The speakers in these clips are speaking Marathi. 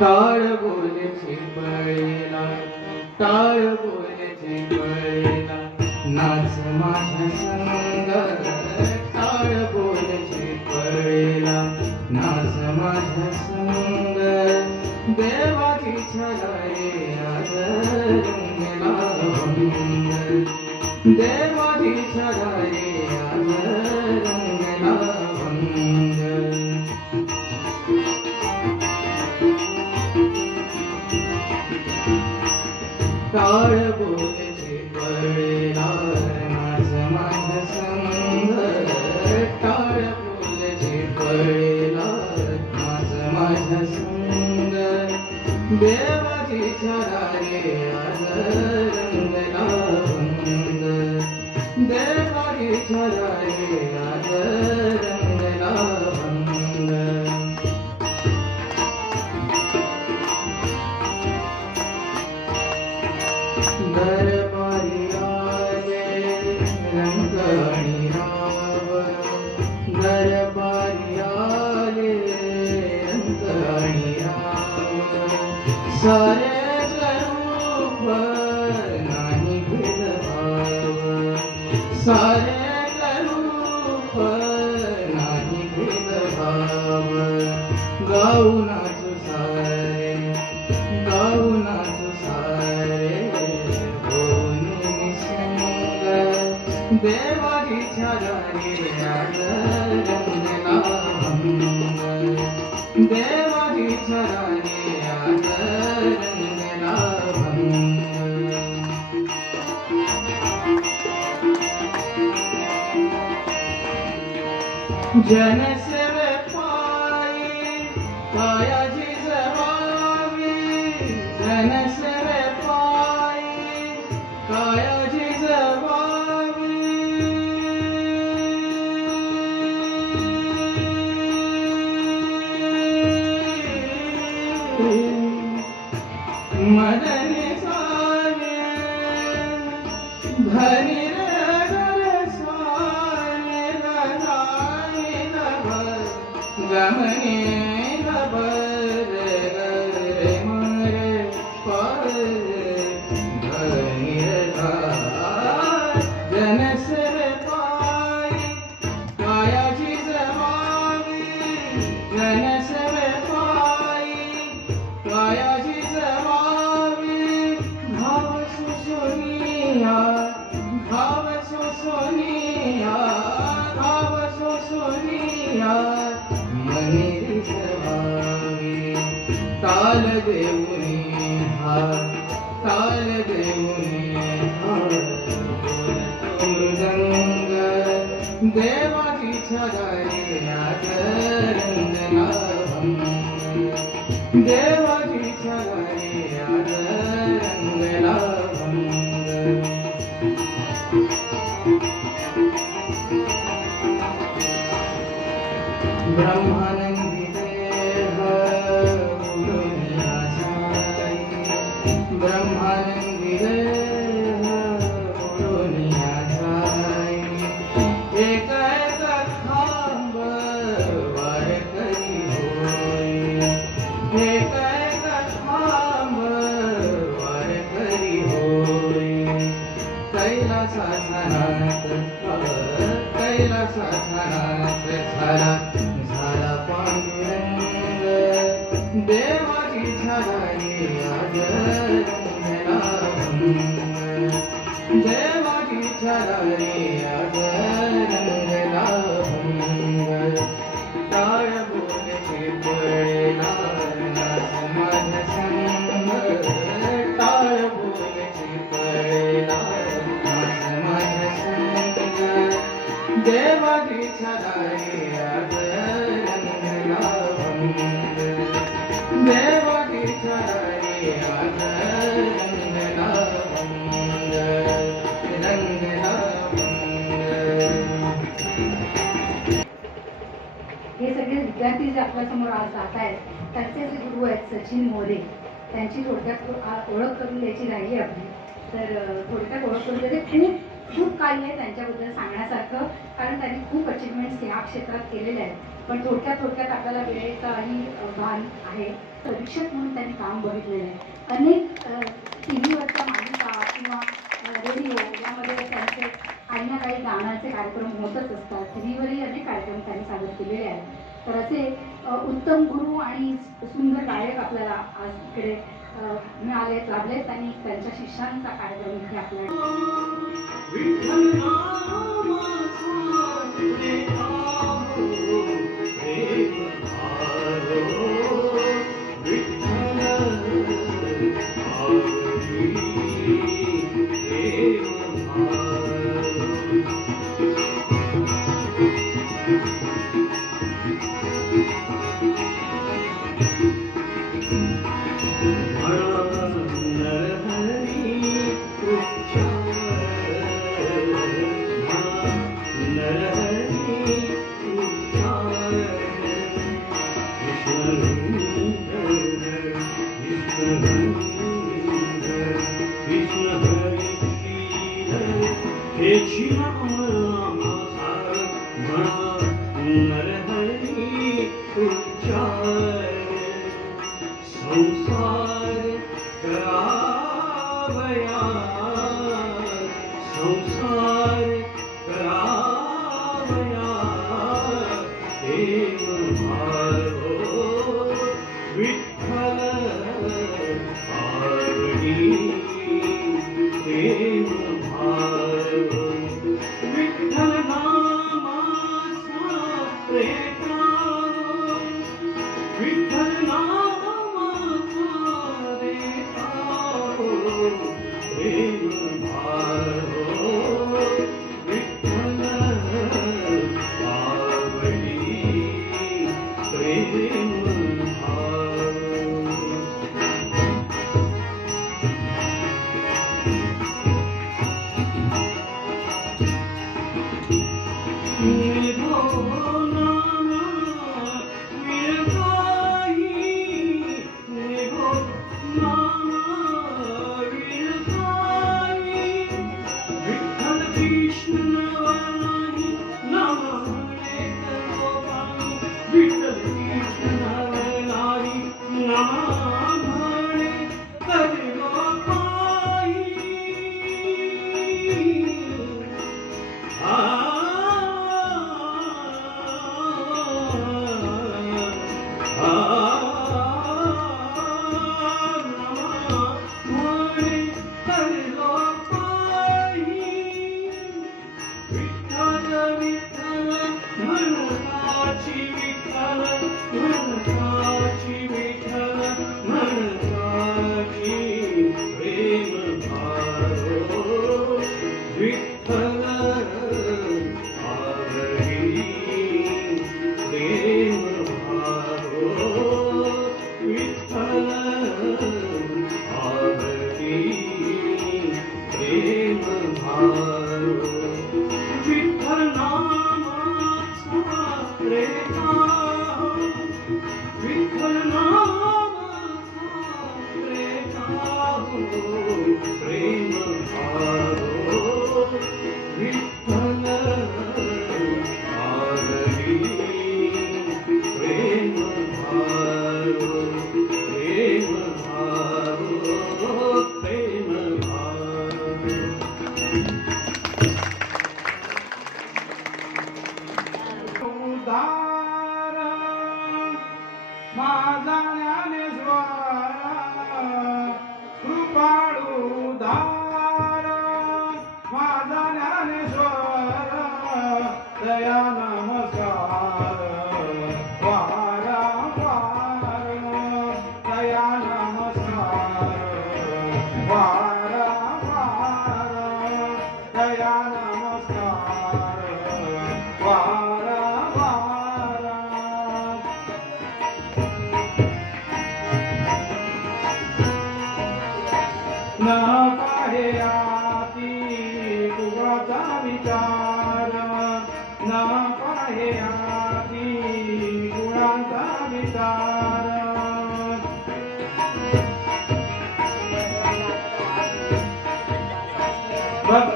टाळ बोलचे पळेला, टाळ बोलचे पळेला, नाच माझ्या संग. टाळ बोलचे पळेला, नाच माझ्या संग. देवाची छलाये आज रंगला भंग. देवाची छलाये आज रंगला भंग. टाळ बोलचे पळेला, नाच माझ्या संग. टाळ बोलचे पळेला, नाच माझ्या संग. देवाची छलाये आज रंगला भंग. देवाची छलाये आज रंगला भंग. दरबारी आले रंग आणि रावण. दरबारी आले रंग आणि रावण. सारे रूप नाही भेदभाव. सारे रूप नाही भेदभाव. गाऊ नाचू सारे, गाऊ नाचू सारे. देवाची छलाये आज रंगला भंग. देवाची छलाये आज रंगला भंग. जनसेवे पायी कायाची जबावी. जनसेवे पायी कायाची जबावी. मदनी साने धनी गमने नबर रे मरे पर धनिरधा. जनसेवे पायी कायाची जबावी. जनसेवे पायी कायाची जबावी. भाव सुसोनिया, भाव सुसोनिया, भाव सुसोनिया. मनी सभावी ताल देऊनी हा, ताल देऊनी हा. मृदंग देवाची छलाये आज रंगला भंग. देवाची छलाये आज रंगला भंग. ब्रह्मानंदी देह उडुनिया जाई. ब्रह्मानंदी देह उडुनिया जाई. एक एक खांब वारकरी होय. एक एक खांब वारकरी होय. कैलासासनात कैलासासनात झाला पांडुरंग. देवाची छलाये आज रंगला भंग. देवाची छलाये आज रंगला भंग. टाळ बोलचे पळेला, नाच माझ्या संग. टाळ बोलचे पळेला, नाच माझ्या संग. देवाची छलाये आज रंगला भंग. देवाची छलाये आज रंगला भंग. रंगला भंग. हे सगळे विद्यार्थी जे आपल्या समोर आज जात आहेत त्यांचे जे गुरु आहेत सचिन मोरे, त्यांची थोडक्यात ओळख करून द्यायची राहिली आपली. तर थोडक्यात ओळख करून देते. खूप खूप काही आहे त्यांच्याबद्दल सांगण्यासारखं, कारण त्यांनी खूप अचिव्हमेंट्स या क्षेत्रात केलेल्या आहेत. पण थोडक्यात आपल्याला वेळेचाही भान आहे. परीक्षक म्हणून त्यांनी काम बघितलेलं आहे. अनेक टी व्हीवरच्या मालिका किंवा रेडिओ यामध्ये त्यांचे काही ना काही गाण्याचे कार्यक्रम होतच असतात. टी व्हीवरही अनेक कार्यक्रम त्यांनी सादर केलेले आहेत. तर असे उत्तम गुरु आणि सुंदर गायक आपल्याला आज इकडे मिळालेत, लाभलेत. त्यांनी त्यांच्या शिष्यांचा कार्यक्रम इथे आपल्याला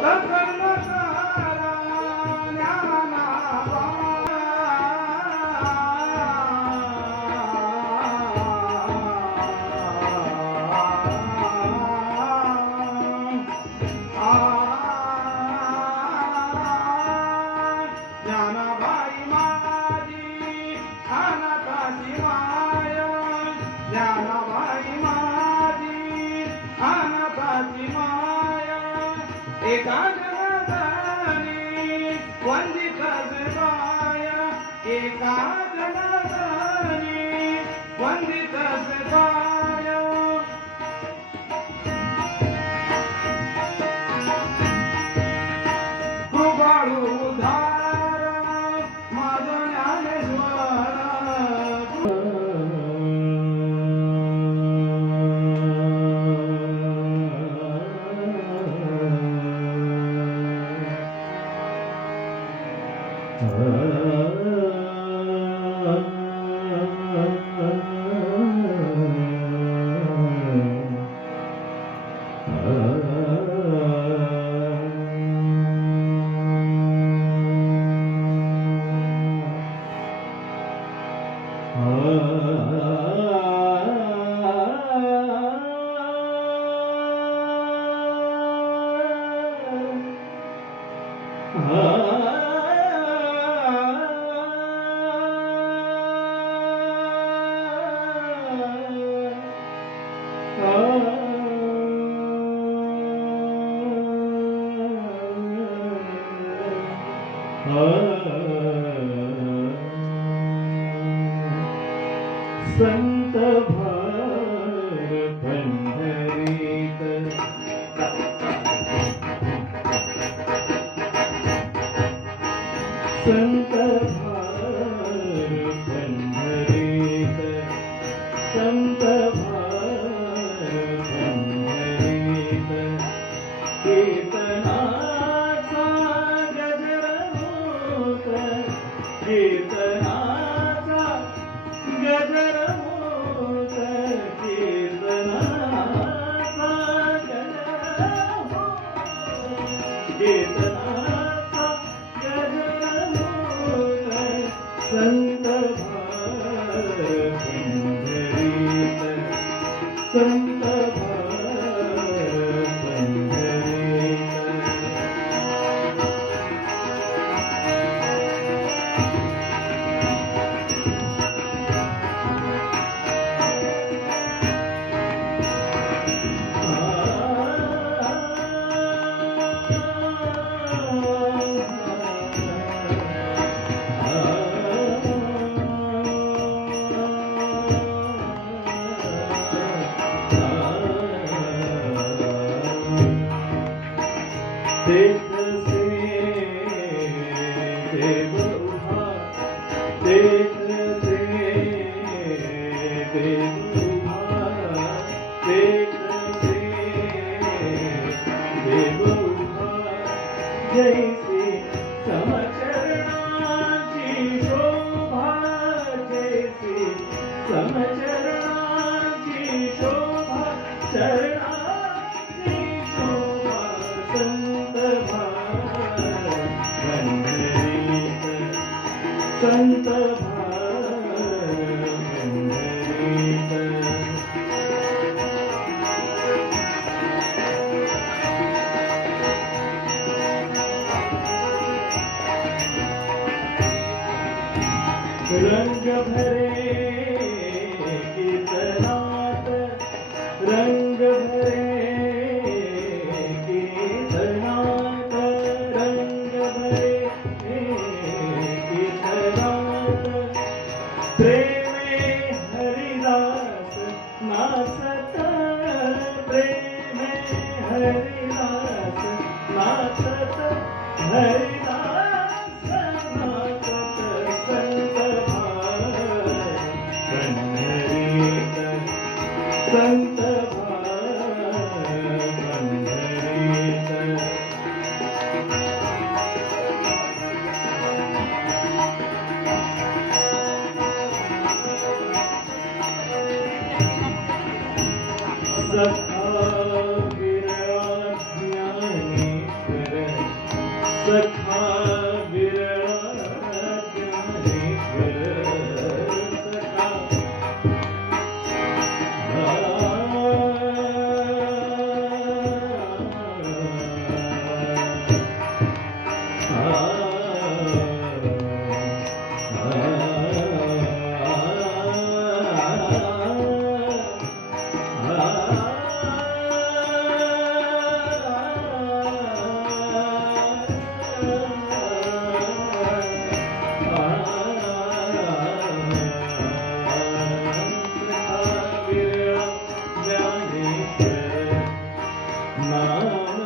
सत्कर्मकारा ज्ञानाबाई माझी अनाथाची माया, ज्ञानाबाई माझी अनाथाची माया, एका जनार्दनी वंदित बाया, एका जनार्दनी वंदित बाया. कृपाळू उद्धार माझा ज्ञानेश्वर. संत भार पंढरीत, संत भार पंढरीत, संत भार पंढरीत, कीर्तनाचा गजर होत, कीर्तनाचा गजर होत, कीर्तनाचा गजर होत, कीर्तनाचा गजर होत, संत भार पंढरीत, संत भार पंढरीत. जैसी समचरणाची शोभा, जैसी समचरणाची शोभा, चरणाची शोभा, संत भार पंढरीत, संत भार पंढरीत. रंग भरे कीर्तनात, रंग भरे कीर्तनात, रंग भरे कीर्तनात, प्रेमे हरिदास नाचत, प्रेमे हरिदास नाचत, हरिदास नाचत, संत भार पंढरीत, संत भार पंढरीत. सखा विरला ज्ञानेश्वर सखा विरळा ज्ञानेश्वर सखा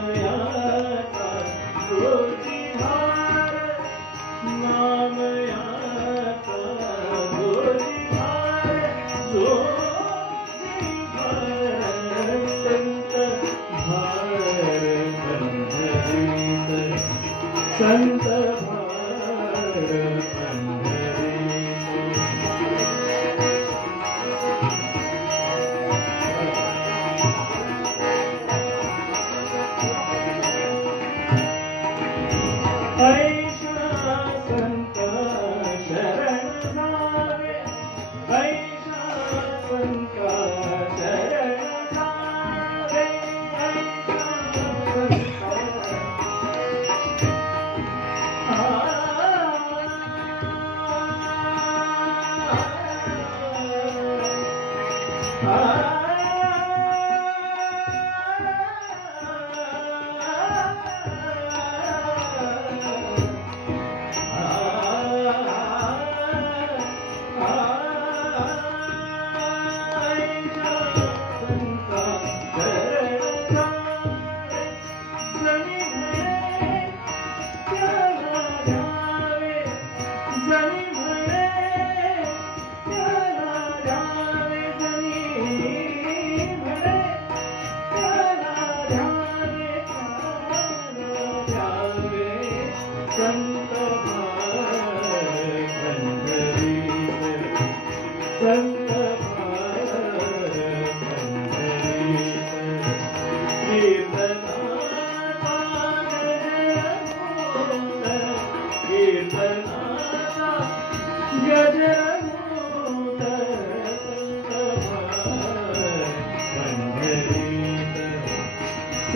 संत भार ऐशा संत शरण जावे ऐशा संत शरण जावे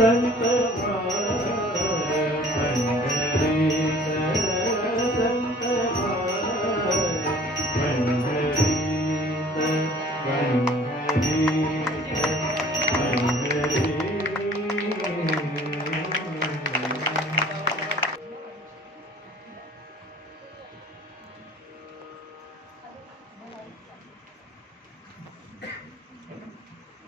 संत